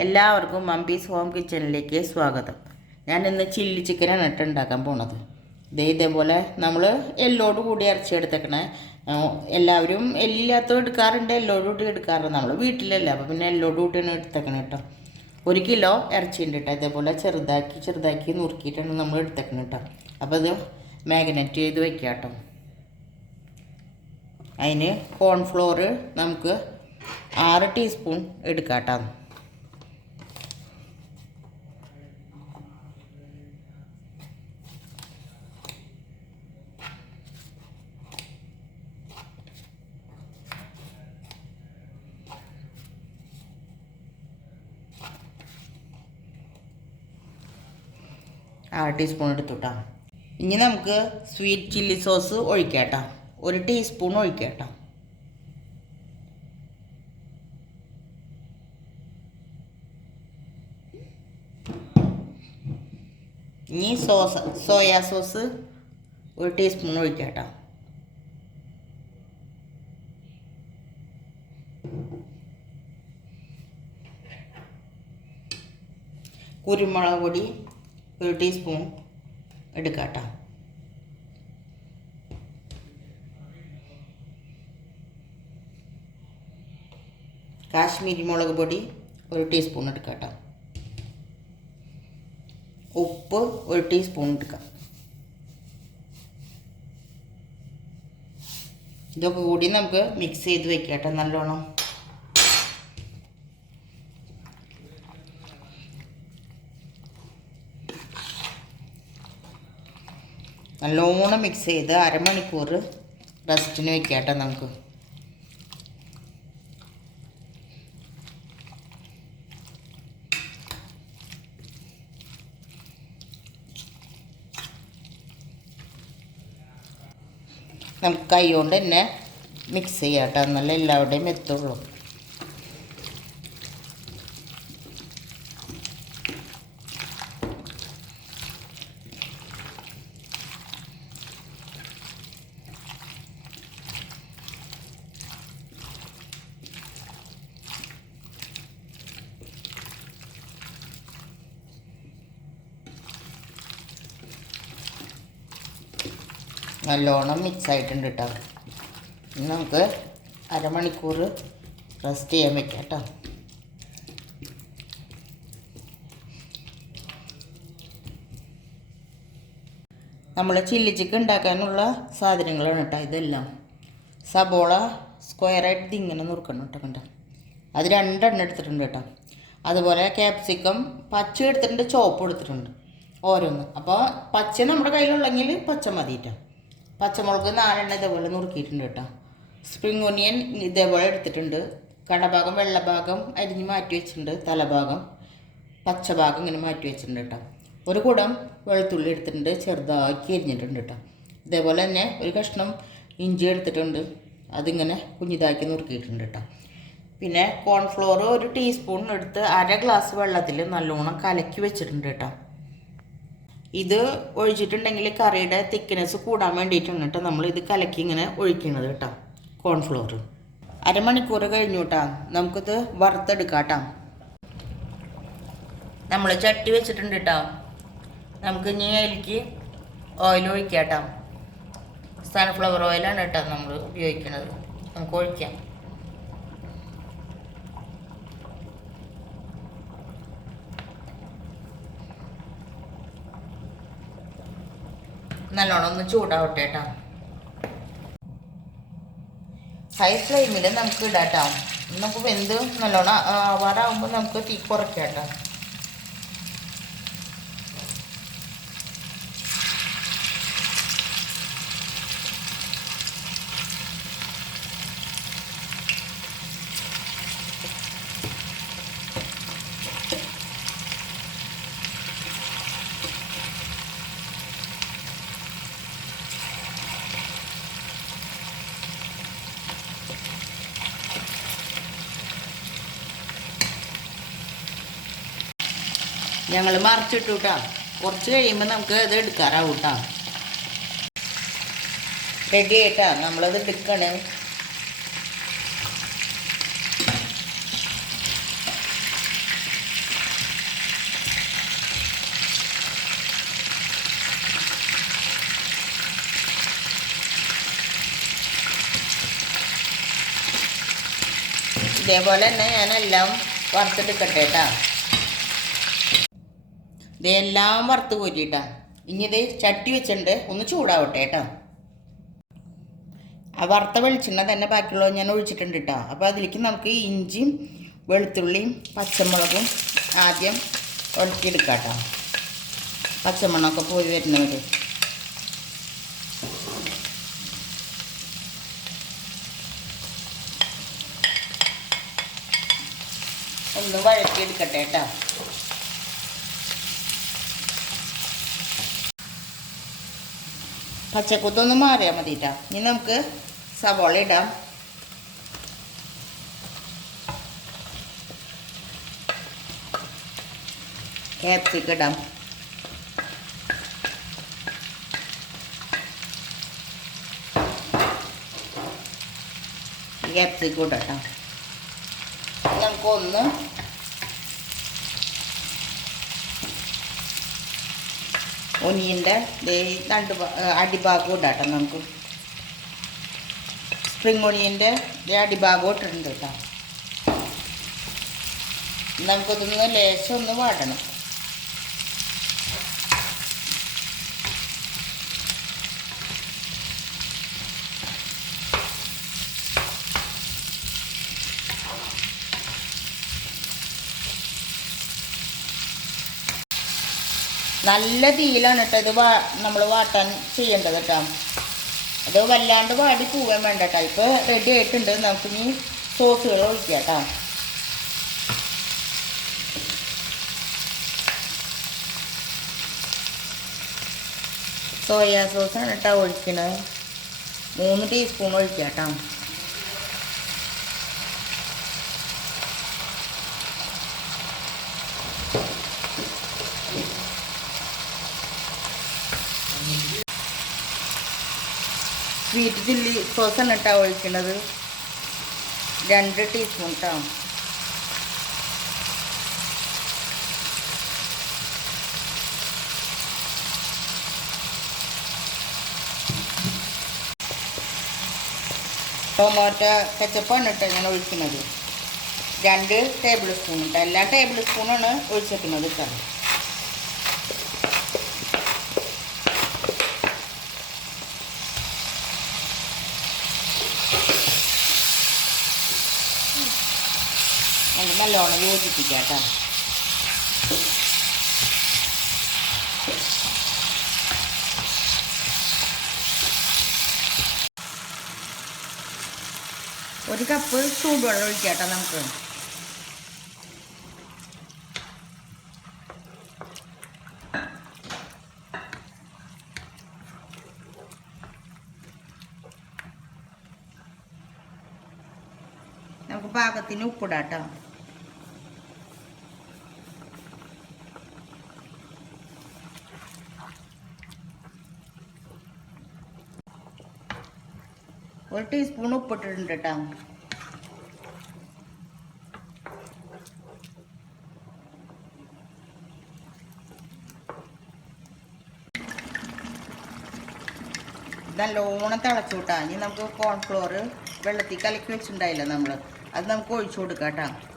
എല്ലാവർക്കും മമ്പീസ് ഹോം കിച്ചണിലേക്ക് സ്വാഗതം. ഞാൻ ഇന്ന് ചില്ലി ചിക്കനാണ് ഇട്ട് ഉണ്ടാക്കാൻ പോണത്. ദേ ഇതേപോലെ നമ്മൾ എല്ലോട് കൂടി ഇറച്ചി എടുത്തേക്കണേ. എല്ലാവരും എല്ലില്ലാത്തത് എടുക്കാറുണ്ട് എല്ലോട് കൂടി എടുക്കാറുണ്ട്. നമ്മൾ വീട്ടിലല്ല അപ്പോൾ പിന്നെ എല്ലോട് കൂട്ടിയാണ് എടുത്തേക്കണം കേട്ടോ. ഒരു കിലോ ഇറച്ചി ഉണ്ട് കേട്ടോ. ഇതേപോലെ ചെറുതാക്കി ചെറുതാക്കി നുറുക്കിയിട്ടാണ് നമ്മൾ എടുത്തേക്കണം കേട്ടോ. അപ്പോൾ ഇത് മാഗ്നറ്റ് ചെയ്ത് വയ്ക്കുക കേട്ടോ. അതിന് കോൺഫ്ലോർ നമുക്ക് ആറ് ടീസ്പൂൺ എടുക്കാം കേട്ടോ ആറ് ടീസ്പൂൺ എടുത്തുട്ടാ ഇനി നമുക്ക് സ്വീറ്റ് ചില്ലി സോസ് ഒഴിക്കാം ഒരു ടീസ്പൂൺ ഒഴിക്കാം ഇനി സോസ് സോയാ സോസ് ഒരു ടീസ്പൂൺ ഒഴിക്കാം കുരുമുളക് പൊടി ഒരു ടീസ്പൂൺ എടുക്കാം കേട്ടോ കാശ്മീരി മുളക് പൊടി ഒരു ടീസ്പൂൺ എടുക്കാം കേട്ടോ ഉപ്പ് ഒരു ടീസ്പൂൺ എടുക്കാം. ഇതൊക്കെ കൂടി നമുക്ക് മിക്സ് ചെയ്ത് വെക്കാം കേട്ടോ നല്ലോണം. നല്ലോണം മിക്സ് ചെയ്ത് അരമണിക്കൂർ റെസ്റ്റിന് വെക്കാം കേട്ടോ നമുക്ക്. നമുക്ക് കൈ കൊണ്ട് തന്നെ മിക്സ് ചെയ്യാട്ടോ കേട്ടോ എല്ലാവരുടെയും എത്തുള്ളൂ. നല്ലോണം മിക്സ് ആയിട്ടുണ്ട് കേട്ടോ ഇനി നമുക്ക് അരമണിക്കൂർ റെസ്റ്റ് ചെയ്യാൻ വെക്കാം കേട്ടോ നമ്മൾ ചില്ലി ചിക്കൻ ഉണ്ടാക്കാനുള്ള സാധനങ്ങളാണ് കേട്ടോ ഇതെല്ലാം. സബോള സ്ക്വയറായിട്ട് ഇങ്ങനെ നുറുക്കണം കേട്ടോ കണ്ടോ? അത് രണ്ടെണ്ണം എടുത്തിട്ടുണ്ട് കേട്ടോ അതുപോലെ ക്യാപ്സിക്കം പച്ച എടുത്തിട്ടുണ്ട് ചോപ്പ് എടുത്തിട്ടുണ്ട്. ഓരോന്ന്. അപ്പോൾ പച്ച നമ്മുടെ കയ്യിലുള്ളെങ്കിൽ പച്ച മതി കേട്ടോ പച്ചമുളക് നാലെണ്ണം ഇതേപോലെ നുറുക്കിയിട്ടുണ്ട് കേട്ടോ. സ്പ്രിങ് ഒനിയൻ ഇതേപോലെ എടുത്തിട്ടുണ്ട്. കടഭാഗം വെള്ളഭാഗം അരിഞ്ഞ് മാറ്റി വെച്ചിട്ടുണ്ട്. തലഭാഗം പച്ചഭാഗം ഇങ്ങനെ മാറ്റി വെച്ചിട്ടുണ്ട് കേട്ടോ. ഒരു കുടം വെളുത്തുള്ളി എടുത്തിട്ടുണ്ട്. ചെറുതാക്കി അരിഞ്ഞിട്ടുണ്ട് കേട്ടോ. ഇതേപോലെ തന്നെ ഒരു കഷ്ണം ഇഞ്ചി എടുത്തിട്ടുണ്ട്. അതിങ്ങനെ കുഞ്ഞിതാക്കി നുറുക്കിയിട്ടുണ്ട് കേട്ടോ. പിന്നെ കോൺഫ്ലോർ ഒരു ടീസ്പൂൺ എടുത്ത് അര ഗ്ലാസ് വെള്ളത്തിൽ നല്ലോണം കലക്കി വെച്ചിട്ടുണ്ട് കേട്ടോ. ഇത് ഒഴിച്ചിട്ടുണ്ടെങ്കിൽ കറിയുടെ തിക്നെസ് കൂടാൻ വേണ്ടിയിട്ടാണ് കേട്ടോ നമ്മൾ ഇത് കലക്കി ഇങ്ങനെ ഒഴിക്കുന്നത് കേട്ടോ കോൺഫ്ലോർ അരമണിക്കൂർ കഴിഞ്ഞു കേട്ടോ നമുക്കിത് വറുത്തെടുക്കാം കേട്ടോ നമ്മൾ ചട്ടി വെച്ചിട്ടുണ്ട് കേട്ടോ നമുക്ക് ഇനി അതിലേക്ക് ഓയിൽ ഒഴിക്കാം കേട്ടോ സൺഫ്ലവർ ഓയിലാണ് കേട്ടോ നമ്മൾ ഉപയോഗിക്കുന്നത് നമുക്ക് ഒഴിക്കാം. നല്ലോണം ഒന്ന് ചൂടാവട്ടെ കേട്ടോ. ഹൈ ഫ്ലെയിമിൽ നമുക്ക് ഇടാം കേട്ടോ. നമുക്ക് വെന്ത് നല്ലോണം ആവാറാകുമ്പോൾ നമുക്ക് തീ കുറയ്ക്കാം കേട്ടോ. ഞങ്ങൾ മറിച്ചിട്ടു കേട്ടോ കുറച്ച് കഴിയുമ്പോൾ നമുക്ക് ഇത് എടുക്കാറാവും കേട്ടോ റെഡി ആയിട്ടാ. നമ്മളത് എടുക്കണേ. ഇതേപോലെ തന്നെ ഞാൻ എല്ലാം വറുത്തെടുക്കട്ടെ കേട്ടോ ഇതെല്ലാം വറുത്ത് കോരിട്ടാ ഇനി ഇത് ചട്ടി വെച്ചിട്ടുണ്ട്. ഒന്ന് ചൂടാവട്ടെ കേട്ടോ. ആ വറുത്ത വെളിച്ചെണ്ണ തന്നെ ബാക്കിയുള്ളത് ഞാൻ ഒഴിച്ചിട്ടുണ്ട് കേട്ടോ. അപ്പോൾ അതിലേക്ക് നമുക്ക് ഇഞ്ചിയും വെളുത്തുള്ളിയും പച്ചമുളകും ആദ്യം ഉടക്കിയെടുക്കാം കേട്ടോ. പച്ചമുളകൊക്കെ പോയി വരുന്നവർ ഒന്ന് വഴക്കിയെടുക്കട്ടെ കേട്ടോ. പച്ചക്കുത്തൊന്ന് മാറിയാൽ മതി ഇനി നമുക്ക് സവോള ഇടാം. ക്യാപ്സിക്കം ഇടാം. നമുക്കൊന്ന് ഒനിയന്റെ രണ്ട് അടിഭാഗം ഇടാട്ടോ നമുക്ക്. സ്പ്രിങ് ഒനിയന്റെ അടിഭാഗം ഇട്ടിട്ടുണ്ട് കേട്ടോ. നമുക്കതൊന്ന് ലേശം ഒന്ന് വാടണം. നല്ല തീയിലാണ് കേട്ടോ ഇത് വാ നമ്മൾ വാട്ടാൻ ചെയ്യേണ്ടത് കേട്ടോ അത് വല്ലാണ്ട് വാടി പോവാൻ വേണ്ട കേട്ടോ ഇപ്പോൾ റെഡി ആയിട്ടുണ്ട്. നമുക്കിനി സോസുകൾ ഒഴിക്കാം കേട്ടോ സോയാ സോസാണ് കേട്ടോ ഒഴിക്കണത്. മൂന്ന് ടീസ്പൂൺ ഒഴിക്കാം കേട്ടോ സ്വീറ്റ് ചില്ലി സോസാണ് കേട്ടോ ഒഴിക്കുന്നത് രണ്ട് ടീസ്പൂൺ കേട്ടോ ടൊമാറ്റോ കെച്ചപ്പാണ് കേട്ടോ ഞാൻ ഒഴിക്കുന്നത് രണ്ട് ടേബിൾ സ്പൂൺ കേട്ടോ എല്ലാ ടേബിൾ സ്പൂണാണ് ഒഴിച്ചേക്കുന്നത് കേട്ടോ നമുക്ക് നല്ലോണം യോജിപ്പിക്കാം കേട്ടോ. ഒരു കപ്പ് ചൂടുവെള്ളം ഒഴിക്കാം കേട്ടോ നമുക്ക്. നമുക്ക് പാകത്തിന് ഉപ്പിടാം കേട്ടോ. ഒരു ടീസ്പൂൺ ഉപ്പിട്ടിട്ടുണ്ട് കേട്ടോ നല്ലോണം തിളച്ചു കൂട്ടാ ഇനി നമുക്ക് കോൺഫ്ലോർ വെള്ളത്തിൽ കലക്കി വെച്ചിട്ടുണ്ടായില്ല നമ്മൾ അത് നമുക്ക് ഒഴിച്ചു കൊടുക്കാം കേട്ടോ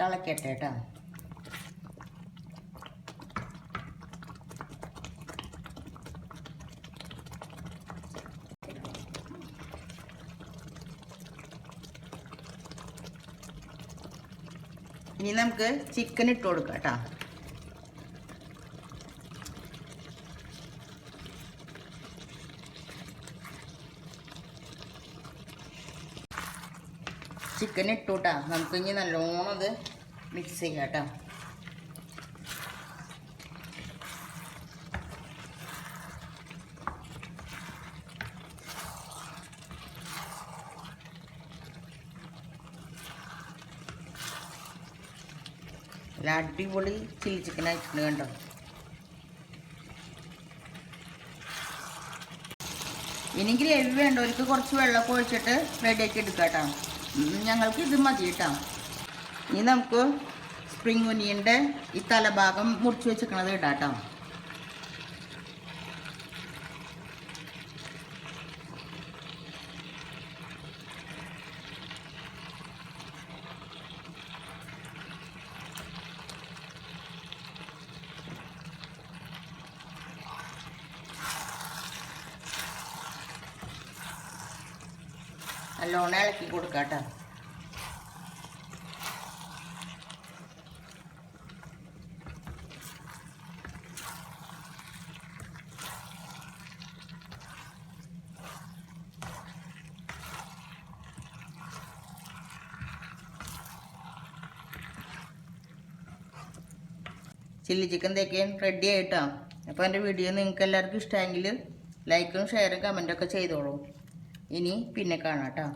തിളക്കട്ടെ കേട്ടോ. ഇനി നമുക്ക് ചിക്കൻ ഇട്ട് കൊടുക്കാം കേട്ടോ. ചിക്കൻ ഇട്ടു കേട്ടോ നമുക്ക് ഇനി നല്ലോണം അത് മിക്സ് ചെയ്യാം കേട്ടോ. അടിപൊളി ചില്ലി ചിക്കൻ ആയിട്ടുണ്ട് കണ്ടോ? ഇനി ഗ്രേവി വേണ്ടവർക്ക് കുറച്ച് വെള്ളമൊക്കെ ഒഴിച്ചിട്ട് റെഡിയാക്കി എടുക്കാം കേട്ടോ. ഞങ്ങൾക്ക് ഇത് മതി കേട്ടോ. ഇനി നമുക്ക് സ്പ്രിംഗ് ഒനിയന്റെ ഈ തലഭാഗം മുറിച്ച് വെച്ചിരിക്കണത് ഇടാട്ടോ. നല്ലോണം ഇളക്കി കൊടുക്കാട്ടോ ചില്ലി ചിക്കൻ തേക്കാൻ റെഡി ആയിട്ടാണ് അപ്പോൾ എന്റെ വീഡിയോ നിങ്ങൾക്ക് എല്ലാവർക്കും ഇഷ്ടമെങ്കിൽ ലൈക്കും ഷെയറും കമന്റൊക്കെ ചെയ്തോളൂ. ഇനി പിന്നെ കാണാം കേട്ടോ